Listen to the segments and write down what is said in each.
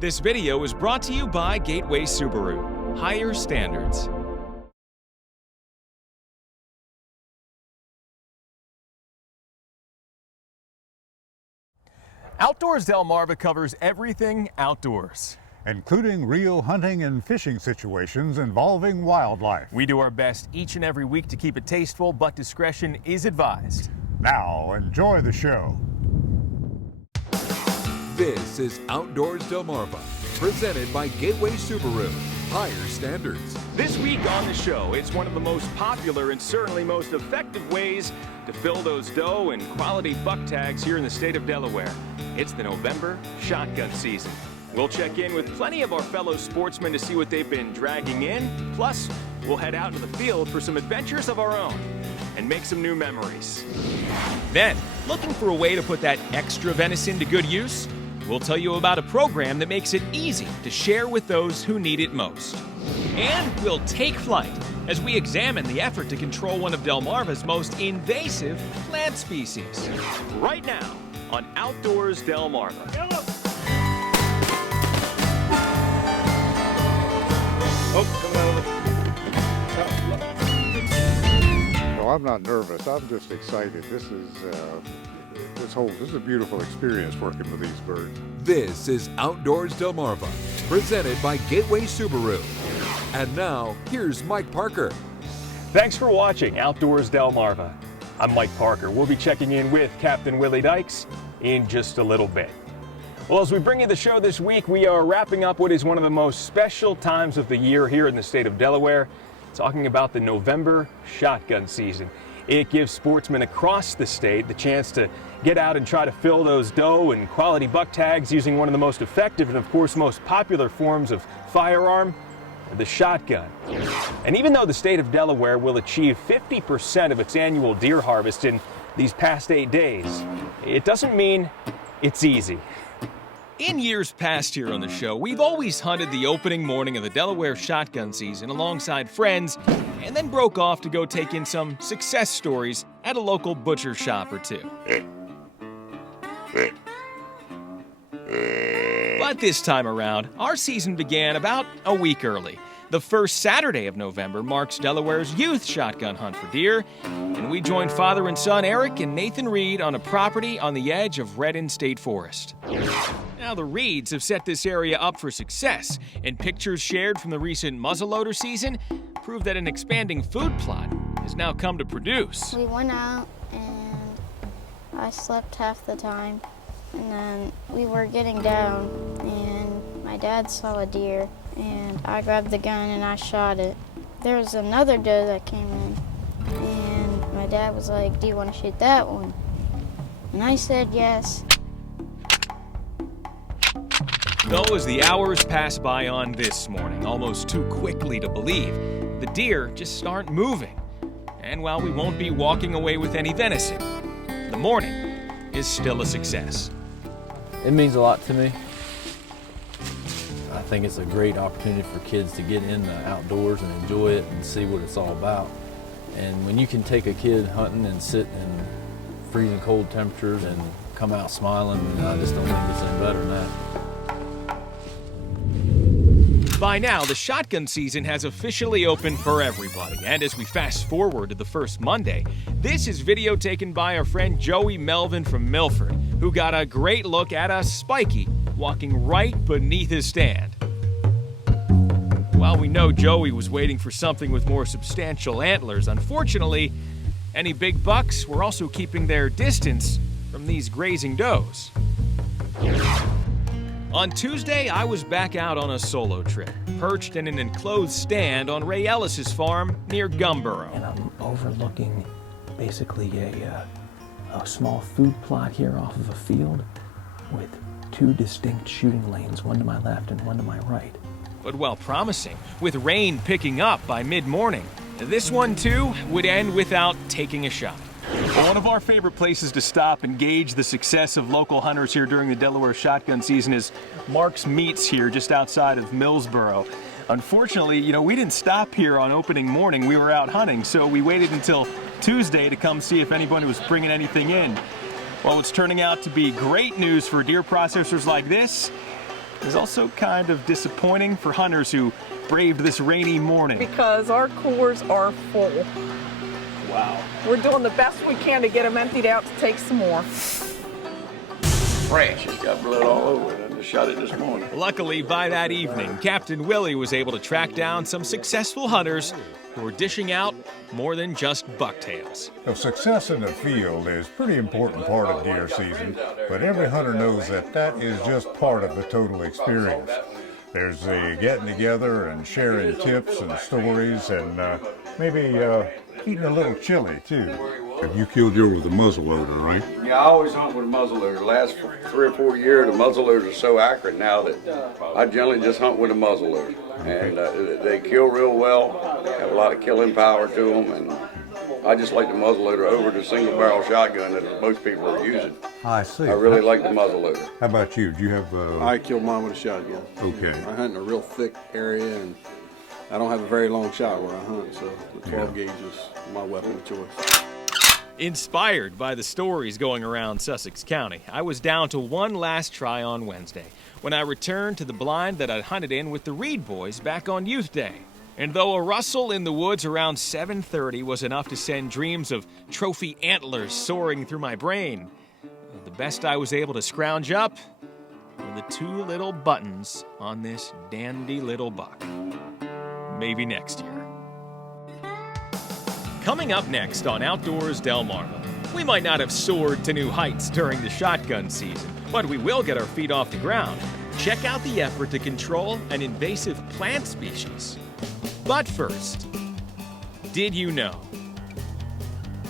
This video is brought to you by Gateway Subaru. Higher standards. Outdoors Delmarva covers everything outdoors, including real hunting and fishing situations involving wildlife. We do our best each and every week to keep it tasteful, but discretion is advised. Now, enjoy the show. This is Outdoors Delmarva, presented by Gateway Subaru. Higher standards. This week on the show, it's one of the most popular and certainly most effective ways to fill those doe and quality buck tags here in the state of Delaware. It's the November shotgun season. We'll check in with plenty of our fellow sportsmen to see what they've been dragging in. Plus, we'll head out to the field for some adventures of our own and make some new memories. Then, looking for a way to put that extra venison to good use? We'll tell you about a program that makes it easy to share with those who need it most. And we'll take flight as we examine the effort to control one of Delmarva's most invasive plant species. Right now on Outdoors Delmarva. No, I'm not nervous. I'm just excited. This is a beautiful experience working with these birds. This is Outdoors Delmarva, presented by Gateway Subaru. And now, here's Mike Parker. Thanks for watching Outdoors Delmarva. I'm Mike Parker. We'll be checking in with Captain Willie Dykes in just a little bit. Well, as we bring you the show this week, we are wrapping up what is one of the most special times of the year here in the state of Delaware, talking about the November shotgun season. It gives sportsmen across the state the chance to get out and try to fill those doe and quality buck tags using one of the most effective and, of course, most popular forms of firearm, the shotgun. And even though the state of Delaware will achieve 50% of its annual deer harvest in these past 8 days, it doesn't mean it's easy. In years past here on the show, we've always hunted the opening morning of the Delaware shotgun season alongside friends, and then broke off to go take in some success stories at a local butcher shop or two. But this time around, our season began about a week early. The first Saturday of November marks Delaware's youth shotgun hunt for deer, and we joined father and son Eric and Nathan Reed on a property on the edge of Redden State Forest. Now, the Reeds have set this area up for success, and pictures shared from the recent muzzleloader season prove that an expanding food plot has now come to produce. We went out and I slept half the time, and then we were getting down and my dad saw a deer and I grabbed the gun and I shot it. There was another doe that came in and my dad was like, "Do you want to shoot that one?" And I said yes. Though as the hours pass by on this morning, almost too quickly to believe, the deer just aren't moving. And while we won't be walking away with any venison, the morning is still a success. It means a lot to me. I think it's a great opportunity for kids to get in the outdoors and enjoy it and see what it's all about. And when you can take a kid hunting and sit in freezing cold temperatures and come out smiling, I just don't think it's any better than that. By now, the shotgun season has officially opened for everybody, and as we fast forward to the first Monday, this is video taken by our friend Joey Melvin from Milford, who got a great look at a Spiky walking right beneath his stand. While we know Joey was waiting for something with more substantial antlers, unfortunately, any big bucks were also keeping their distance from these grazing does. On Tuesday, I was back out on a solo trip, perched in an enclosed stand on Ray Ellis's farm near Gumboro. And I'm overlooking basically a small food plot here off of a field with two distinct shooting lanes, one to my left and one to my right. But while promising, with rain picking up by mid-morning, this one too would end without taking a shot. Well, one of our favorite places to stop and gauge the success of local hunters here during the Delaware shotgun season is Mark's Meats here just outside of Millsboro. Unfortunately, we didn't stop here on opening morning. We were out hunting, so we waited until Tuesday to come see if anybody was bringing anything in. Well, it's turning out to be great news for deer processors like this. is also kind of disappointing for hunters who braved this rainy morning. Because our cores are full. Wow. We're doing the best we can to get them emptied out to take some more. Fresh. It's got blood all over it. I just shot it this morning. Luckily, by that evening, Captain Willie was able to track down some successful hunters who were dishing out more than just bucktails. So success in the field is a pretty important part of deer season, but every hunter knows that that is just part of the total experience. There's the getting together and sharing tips and stories and maybe eating a little chili too. You killed yours with a muzzleloader, right? Yeah, I always hunt with a muzzleloader. The last 3 or 4 years, the muzzleloaders are so accurate now that I generally just hunt with a muzzleloader. And they kill real well, have a lot of killing power to them, and I just like the muzzleloader over the single barrel shotgun that most people are using. I see. I really like the muzzleloader. How about you? Do you have I killed mine with a shotgun. Okay. I hunt in a real thick area, and I don't have a very long shot where I hunt, so the 12 gauge is my weapon of choice. Inspired by the stories going around Sussex County, I was down to one last try on Wednesday when I returned to the blind that I'd hunted in with the Reed boys back on Youth Day. And though a rustle in the woods around 7:30 was enough to send dreams of trophy antlers soaring through my brain, the best I was able to scrounge up were the 2 little buttons on this dandy little buck. Maybe next year. Coming up next on Outdoors Delmarva, we might not have soared to new heights during the shotgun season, but we will get our feet off the ground. Check out the effort to control an invasive plant species. But first, did you know?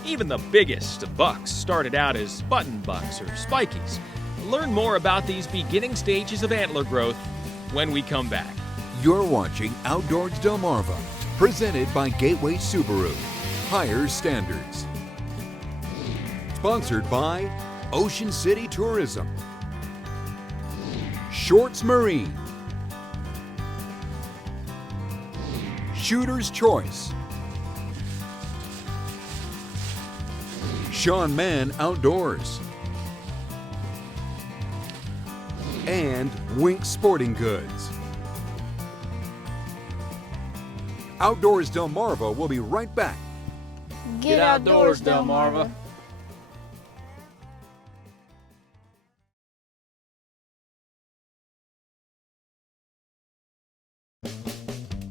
Even the biggest of bucks started out as button bucks or spikies. Learn more about these beginning stages of antler growth when we come back. You're watching Outdoors Delmarva, presented by Gateway Subaru. Higher standards. Sponsored by Ocean City Tourism, Shorts Marine, Shooter's Choice, Sean Mann Outdoors, and Wink Sporting Goods. Outdoors Delmarva will be right back. Get outdoors, Delmarva.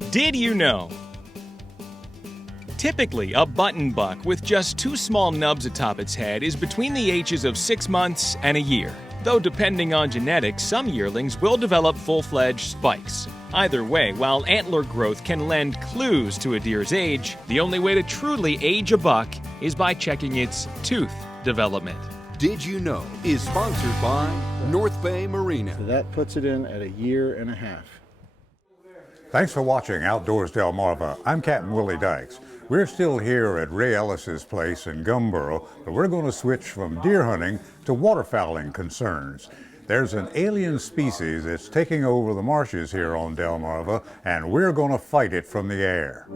Did you know? Typically, a button buck with just 2 small nubs atop its head is between the ages of 6 months and a year. Though depending on genetics, some yearlings will develop full-fledged spikes. Either way, while antler growth can lend clues to a deer's age, the only way to truly age a buck is by checking its tooth development. Did You Know is sponsored by North Bay Marina. So that puts it in at 1.5 years. Thanks for watching Outdoors Delmarva. I'm Captain Willie Dykes. We're still here at Ray Ellis's place in Gumboro, but we're going to switch from deer hunting to waterfowling concerns. There's an alien species that's taking over the marshes here on Delmarva, and we're going to fight it from the air.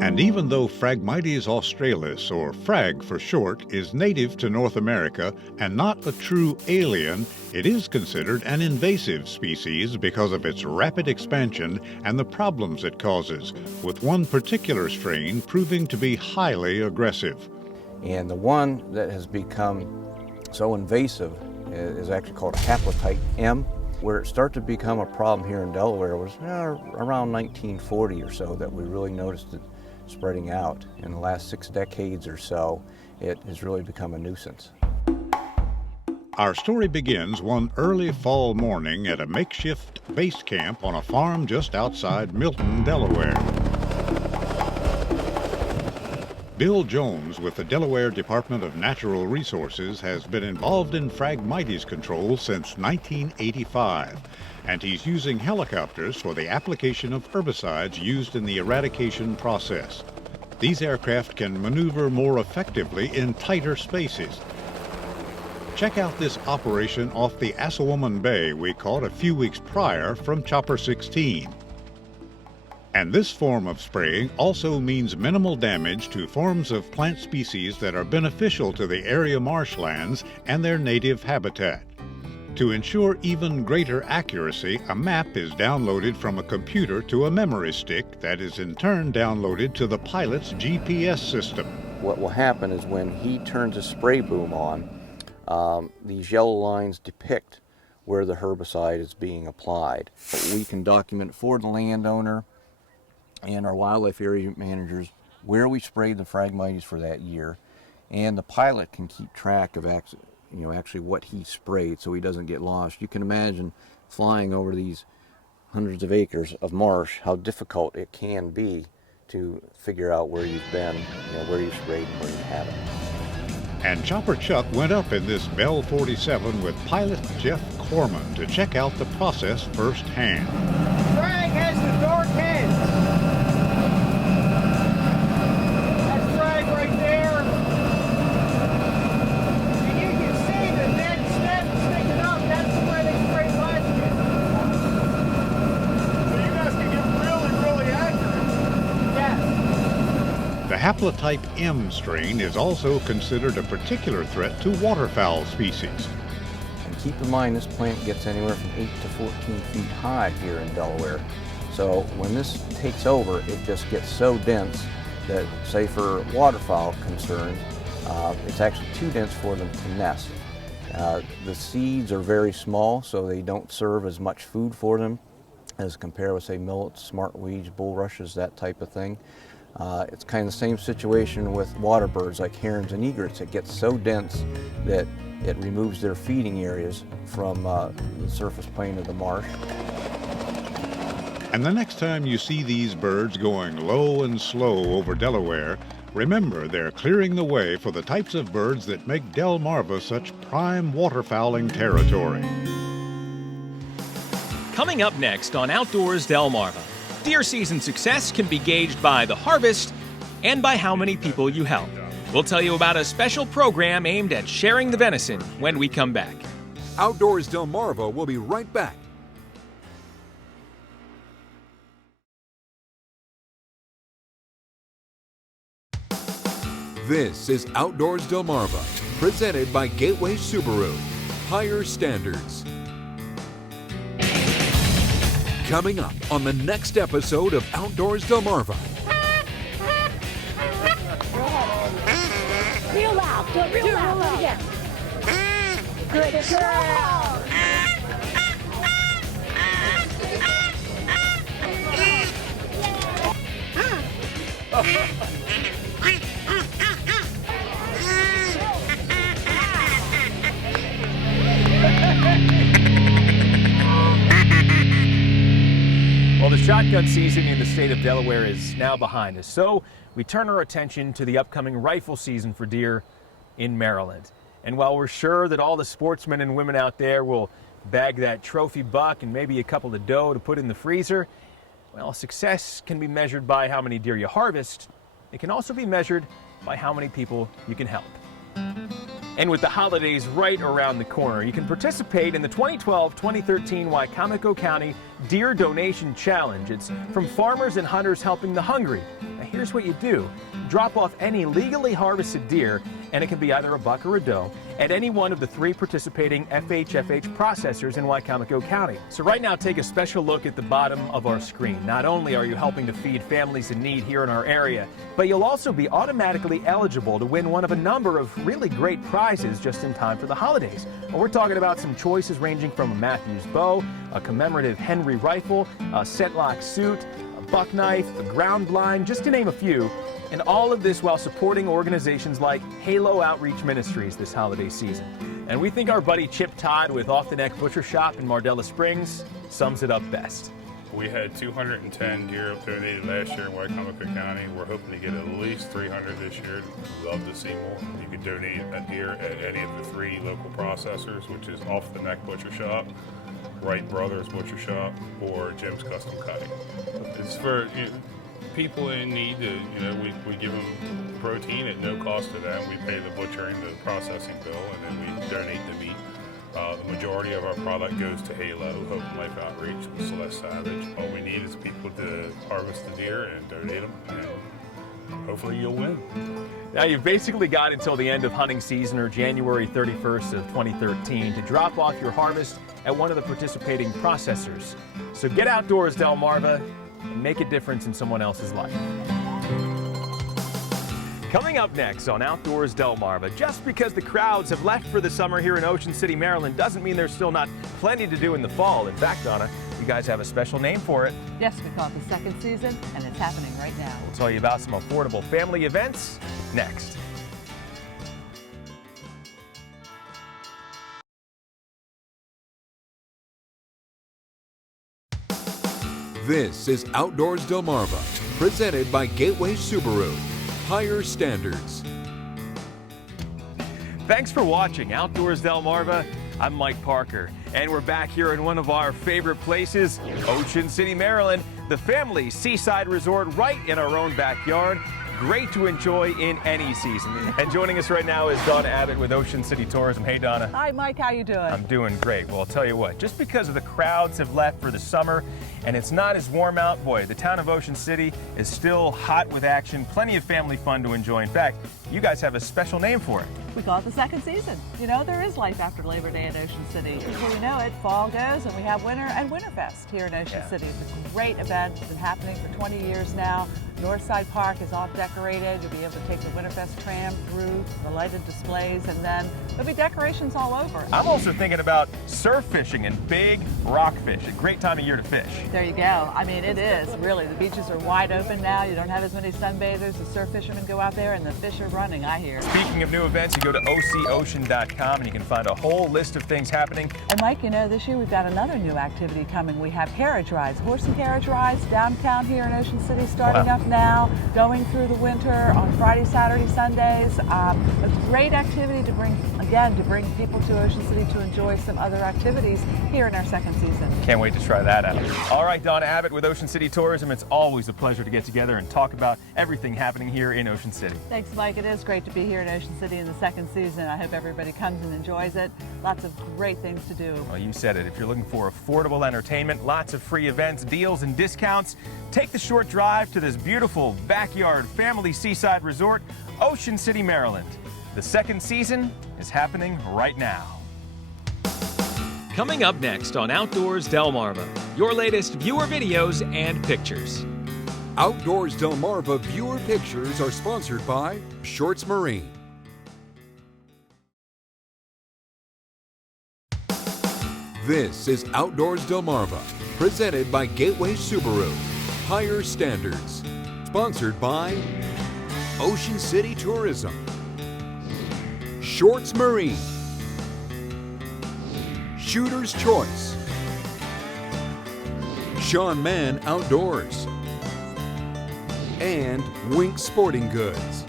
And even though Phragmites australis, or frag for short, is native to North America and not a true alien, it is considered an invasive species because of its rapid expansion and the problems it causes, with one particular strain proving to be highly aggressive. And the one that has become so invasive is actually called haplotype M. Where it started to become a problem here in Delaware was around 1940 or so that we really noticed it spreading out. In the last 6 decades or so, it has really become a nuisance. Our story begins one early fall morning at a makeshift base camp on a farm just outside Milton, Delaware. Bill Jones with the Delaware Department of Natural Resources has been involved in Phragmites control since 1985, and he's using helicopters for the application of herbicides used in the eradication process. These aircraft can maneuver more effectively in tighter spaces. Check out this operation off the Assawoman Bay we caught a few weeks prior from Chopper 16. And this form of spraying also means minimal damage to forms of plant species that are beneficial to the area marshlands and their native habitat. To ensure even greater accuracy, a map is downloaded from a computer to a memory stick that is in turn downloaded to the pilot's GPS system. What will happen is when he turns his spray boom on, these yellow lines depict where the herbicide is being applied. We can document for the landowner and our wildlife area managers where we sprayed the Phragmites for that year, and the pilot can keep track of actually what he sprayed so he doesn't get lost. You can imagine flying over these hundreds of acres of marsh, how difficult it can be to figure out where you've been, where you sprayed and where you haven't. And Chopper Chuck went up in this Bell 47 with pilot Jeff Corman to check out the process firsthand. Frag has the dark heads. That's Frag right there. And you can see the dead stem sticking up. That's where they sprayed last year. So you guys can get really, really accurate. Yes. The haplotype M strain is also considered a particular threat to waterfowl species. And keep in mind, this plant gets anywhere from 8 to 14 feet high here in Delaware. So when this takes over, it just gets so dense that, say for waterfowl concerns, it's actually too dense for them to nest. The seeds are very small, so they don't serve as much food for them as compared with, say, millets, smartweeds, bulrushes, that type of thing. It's kind of the same situation with water birds like herons and egrets. It gets so dense that it removes their feeding areas from the surface plane of the marsh. And the next time you see these birds going low and slow over Delaware, remember they're clearing the way for the types of birds that make Delmarva such prime waterfowling territory. Coming up next on Outdoors Delmarva, deer season success can be gauged by the harvest and by how many people you help. We'll tell you about a special program aimed at sharing the venison when we come back. Outdoors Delmarva will be right back. This is Outdoors Delmarva, presented by Gateway Subaru. Higher standards. Coming up on the next episode of Outdoors Delmarva. Real loud. Do it real loud. Do it again. Good girl. Well, the shotgun season in the state of Delaware is now behind us, so we turn our attention to the upcoming rifle season for deer in Maryland. And while we're sure that all the sportsmen and women out there will bag that trophy buck and maybe a couple of doe to put in the freezer, well, success can be measured by how many deer you harvest. It can also be measured by how many people you can help. And with the holidays right around the corner, you can participate in the 2012-2013 Wicomico County Deer Donation Challenge. It's from farmers and hunters helping the hungry. Now here's what you do. Drop off any legally harvested deer, and it can be either a buck or a doe, at any one of the 3 participating FHFH processors in Wicomico County. So right now, take a special look at the bottom of our screen. Not only are you helping to feed families in need here in our area, but you'll also be automatically eligible to win one of a number of really great prizes just in time for the holidays. Well, we're talking about some choices ranging from a Matthews bow, a commemorative Henry rifle, a Scentlock suit, a buck knife, a ground blind, just to name a few. And all of this while supporting organizations like Halo Outreach Ministries this holiday season. And we think our buddy Chip Todd with Off the Neck Butcher Shop in Mardella Springs sums it up best. We had 210 deer donated last year in Wicomico County. We're hoping to get at least 300 this year. We'd love to see more. You can donate a deer at any of the 3 local processors, which is Off the Neck Butcher Shop, Wright Brothers Butcher Shop, or Jim's Custom Cutting. It's for people in need. We give them protein at no cost to them. We pay the butchering, the processing bill, and then we donate the meat. The majority of our product goes to Halo, Hope and Life Outreach, and Celeste Savage. All we need is people to harvest the deer and donate them, and hopefully you'll win. Now you've basically got until the end of hunting season or January 31st of 2013 to drop off your harvest at one of the participating processors. So get outdoors, Delmarva, and make a difference in someone else's life. Coming up next on Outdoors Delmarva, just because the crowds have left for the summer here in Ocean City, Maryland, doesn't mean there's still not plenty to do in the fall. In fact, Donna, you guys have a special name for it. Yes, we call it the second season, and it's happening right now. We'll tell you about some affordable family events next. This is Outdoors Delmarva, presented by Gateway Subaru. Higher standards. Thanks for watching Outdoors Delmarva. I'm Mike Parker, and we're back here in one of our favorite places, Ocean City, Maryland, the family seaside resort right in our own backyard. Great to enjoy in any season. And joining us right now is Donna Abbott with Ocean City Tourism. Hey, Donna. Hi, Mike. How you doing? I'm doing great. Well, I'll tell you what, just because of the crowds have left for the summer and it's not as warm out, boy, the town of Ocean City is still hot with action. Plenty of family fun to enjoy. In fact, you guys have a special name for it. We call it the second season. You know, there is life after Labor Day in Ocean City. Before you know it, fall goes and we have winter and Winterfest here in Ocean City. It's a great event. It's been happening for 20 years now. Northside Park is all decorated. You'll be able to take the Winterfest tram through the lighted displays, and then there'll be decorations all over. I'm also thinking about surf fishing and big rockfish. A great time of year to fish. There you go. I mean, it is really. The beaches are wide open now. You don't have as many sunbathers. The surf fishermen go out there and the fish are running, I hear. Speaking of new events, you go to ococean.com and you can find a whole list of things happening. And Mike, you know, this year we've got another new activity coming. We have carriage rides, horse and carriage rides downtown here in Ocean City starting up now, going through the winter on Friday, Saturday, Sundays. A great activity to bring people to Ocean City to enjoy some other activities here in our second season. Can't wait to try that out. All right, Donna Abbott with Ocean City Tourism. It's always a pleasure to get together and talk about everything happening here in Ocean City. Thanks, Mike. It is great to be here in Ocean City in the second season. I hope everybody comes and enjoys it. Lots of great things to do. Well, you said it. If you're looking for affordable entertainment, lots of free events, deals, and discounts, take the short drive to this beautiful backyard family seaside resort, Ocean City, Maryland. The second season is happening right now. Coming up next on Outdoors Delmarva, your latest viewer videos and pictures. Outdoors Delmarva viewer pictures are sponsored by Shorts Marine. This is Outdoors Delmarva, presented by Gateway Subaru. Higher standards. Sponsored by Ocean City Tourism, Shorts Marine, Shooter's Choice, Sean Mann Outdoors, and Wink Sporting Goods.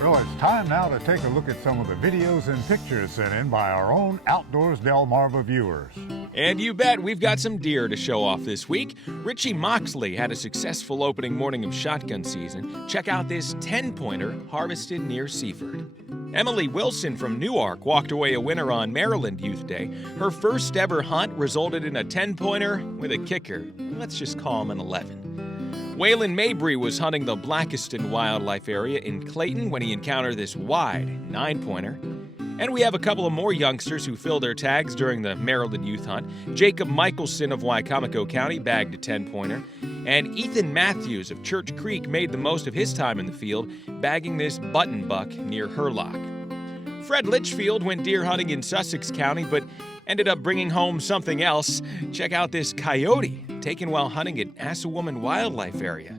Well, it's time now to take a look at some of the videos and pictures sent in by our own Outdoors Delmarva viewers. And you bet we've got some deer to show off this week. Richie Moxley had a successful opening morning of shotgun season. Check out this 10-pointer harvested near Seaford. Emily Wilson from Newark walked away a winner on Maryland Youth Day. Her first ever hunt resulted in a 10-pointer with a kicker. Let's just call him an 11. Waylon Mabry was hunting the Blackiston Wildlife Area in Clayton when he encountered this wide 9-pointer. And we have a couple of more youngsters who filled their tags during the Maryland Youth Hunt. Jacob Michelson of Wycomico County bagged a 10-pointer. And Ethan Matthews of Church Creek made the most of his time in the field, bagging this button buck near Hurlock. Fred Litchfield went deer hunting in Sussex County, but ended up bringing home something else. Check out this coyote taken while hunting at Assawoman Wildlife Area.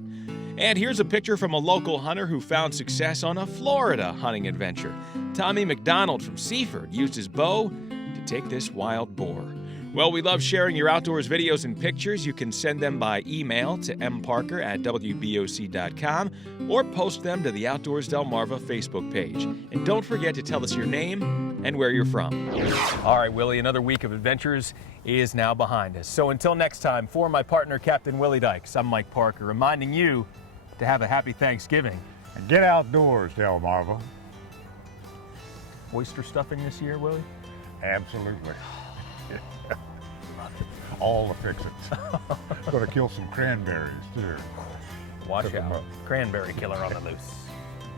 And here's a picture from a local hunter who found success on a Florida hunting adventure. Tommy McDonald from Seaford used his bow to take this wild boar. Well, we love sharing your outdoors videos and pictures. You can send them by email to mparker@wboc.com or post them to the Outdoors Delmarva Facebook page. And don't forget to tell us your name and where you're from. All right, Willie, another week of adventures is now behind us. So until next time, for my partner, Captain Willie Dykes, I'm Mike Parker, reminding you to have a happy Thanksgiving. And get outdoors, Delmarva. Oyster stuffing this year, Willie? Absolutely. All the fixings. Gonna kill some cranberries, too. Watch out. Cranberry killer on the loose.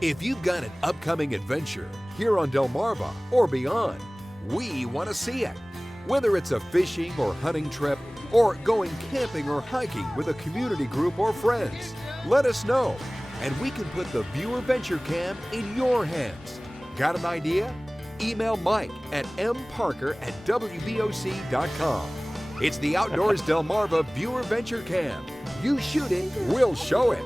If you've got an upcoming adventure here on Delmarva or beyond, we want to see it. Whether it's a fishing or hunting trip, or going camping or hiking with a community group or friends, let us know, and we can put the Viewer Venture Cam in your hands. Got an idea? Email Mike at mparker@wboc.com. It's the Outdoors Delmarva Viewer Venture Cam. You shoot it, we'll show it.